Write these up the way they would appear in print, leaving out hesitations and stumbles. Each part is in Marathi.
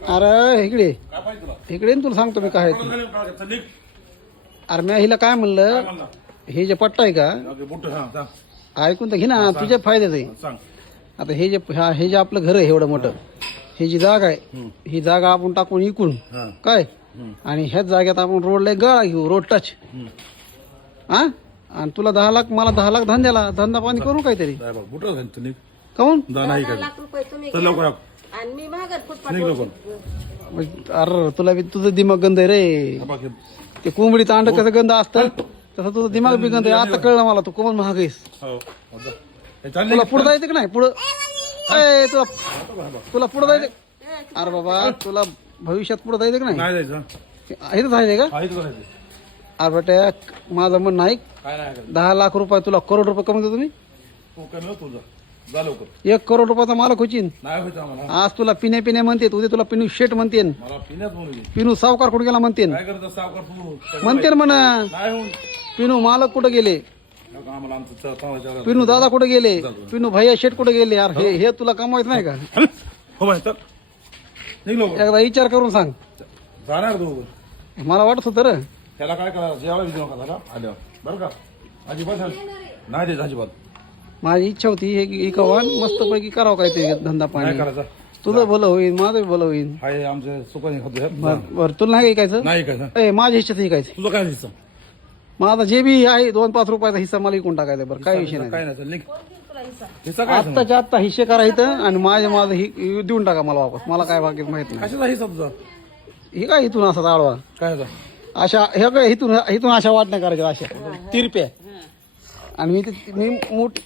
अरे इकडे काय पाहिजे तुला इकडे तुला सांगतो मी काय आहे ते. अरे मी हिला काय म्हणलं हे जे पट्टा आहे का बुट हा सांग ऐकून तर घे ना तुझ्या फायद्याच आहे. सांग आता हे जे आपलं घर आहे एवढं मोठं ही जी जागा आहे ही जागा आपण टाकून इकून हा काय आणि ह्याच जागेत आपण रोडला एक गळा घेऊ रोड टच हा आणि तुला 10 लाख मला 10 लाख धंद्याला धंदा पाणी करू काहीतरी काय बघ बुट सांगतो निघ काऊन नाही काय लाख रुपये तुम्ही चल लवकर आणि मी महागात फुटपाथ निघ लवकर अरे तुला बी तुझं दिमाग गंध आहे रे बघ हे. ते कोंबडीचं अंड कसं गंध असतं तसं तुझं दिमाग बी गंध आहे आता कळलं मला तू कोण महाग आहेस हो हो, जा. हे चाल तुला निघ. पुढे जायचं की नाही पुढं ए, तुला पुढे जायचं अरे बाबा तुला भविष्यात पुढे जायचं की नाही नाही जायचं इथं जायचंय का हा इथं जायचं अरे बेटा माझं म्हणणं ऐक काय नाही करायचं 10 लाख रुपये तुला करोड रुपये कमवतो तुम्ही तू कमी तुझं जा लवकर 1 करोड रुपयाचा मालक होशील नाही व्हायचं आम्हाला आज तुला पिण्या म्हणते उद्या तुला पिनू शेट म्हणते मला पिण्यात म्हणून दे. पिनू सावकार कुठे गेला म्हणते काय करत सावकार तू म्हणते म्हणा नाही होऊन पिनू मालक कुठे गेले नको आम्हाला आमचं चांगलं पिनू दादा कुठे गेले पिनू भैया शेट कुठे गेले यार हे तुला कमवायचं नाही का हो बाय चल निघ लवकर एकदा विचार करून सांग जाणार तू मला वाटत होतं रे त्याला काय करा जेवायला विचारू नका त्याला आल्यावर बरं का अजिबात नाही देत अजिबात माझी इच्छा होती हे कवान मस्त पैकी करावं काहीतरी धंदा काय पाणी करायचं तुझं भलं होईल माझं भलं होईल हाय आमचे सुखाने खातो बरं तुला नाही ऐकायचं नाही काय ए माझ्या हिश्श्यात ऐकायचं तुझं काय दिसतं माझा जे बी आहे 2-5 रुपयाचा हिस्सा मला विकून टाकायचा बरं काय विषय नाही काय नाही चल निघ हिस्सा काय आत्ताच्या आत्ता हिस्से करायचं आणि माझं देऊन टाका मला वापस मला काय बाकी माहित नाही कशाचा हिस्सा तुझा हे काय इथून असा आडवा काय होता अशा हे काय इथून अशा वाटण्या करायच्या अशा तिरप्या आणि मी मोठी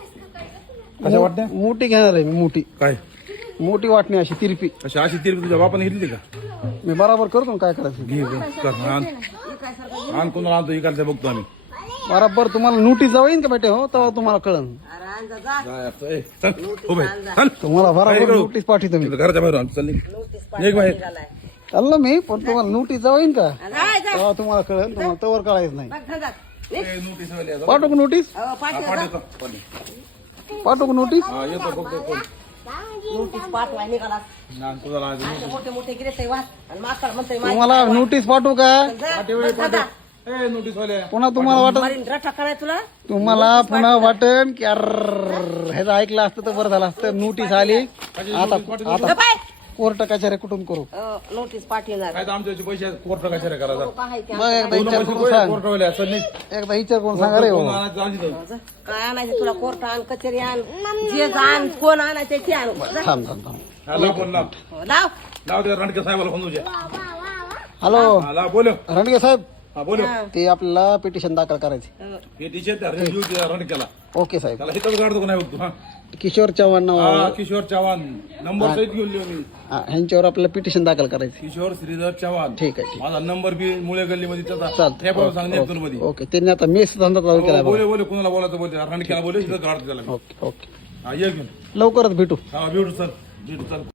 कशा वाटण्या मोठी घेणार आहे मी काय मोठी वाटणी अशी तिरपी अशी अशी तिरपी तुझ्या बापाने घेतली का मी बराबर करतो ना काय करायचं घे कर आण कोणाला आणतो इकडचं बघतो आम्ही बराबर तुम्हाला नोटीस जावं येईन का बेटे हो तेव्हा तुम्हाला कळन अरे आणजा जा जायचं, ए, चल हो बाई चल तुम्हाला बराबर नोटीस पाठवतो मी घराच्या बाहेर आण, चल निघ निघ बाहेर निघालाय. चाललं मी पण तुम्हाला नोटीस जावं येईन का जाय, जा. तेव्हा तुम्हाला कळन तुम्हाला तवर कळायचं नाही बघ धंदा. ए, नोटीस वाली आहे. पाठवू का नोटीस अहो, पाठव जा. पाठवतो, पाठव. पाठवू का नोटीस हा, येतो बघतो कोण. नोटीस पाठवाय निघाला ना, तुझा राज आहे. असे मोठे मोठे गिरेसे वाच आणि माकड म्हणतोय माझी तुम्हाला नोटीस पाठवू का जा, पाठव, बघ धंदा. ए, नोटीस वाले आहे. पुन्हा तुम्हाला वाटत मारीन रट्टा कराय तुला तुम्हाला पुन्हा वाटन की ह्याचं ऐकलं असतं तर बरं झालं असतं नोटीस आली आता गप्प आहे. कोर्ट कचेऱ्या कुठून करू नोटीस पाठवणार काय तर आमच्या पैसे कोर्ट कशाला करायचा काय की मग एकदा विचार करून सांग कोर्ट वाले चल निघ एकदा विचार करून सांगा रे हो. कोण आणायचं आण तिथं. काय आणायचं तुला कोर्ट आण कचेरी आण जे आण कोण आणायचं ते आण जा. थांब थांब थांब हा, लाव फोन लाव लाव लाव त्या रणके साहेबाला फोन तुझ्या हॅलो हा, लाव बोलो रणगे साहेब हा बोलो ते आपल्याला पिटिशन दाखल करायचे हे टीचर त्या रणकेला ओके साहेब त्याला हिथंच काढतो का नाही बघतो हा किशोर चव्हाण नाव हा, किशोर चव्हाण नंबर सहित घेऊन लिहू मी ह्यांच्यावर आपल्याला पिटिशन दाखल करायचे किशोर श्रीधर चव्हाण ठीक आहे ठीक माझा नंबर बी मुळे गल्लीमध्ये त्याचा चालतंय. हे पण सांग नेतूर मध्ये ओके त्यांनी आता मेस धंदा चालू केला बघा. बोले बोले कोणाला बोलायचं बोलते रणकेला बोले तिथं काढतो त्याला मी. ओके ओके हा ये घेऊन लवकरच भेटू हा भेटू चल भेटू चल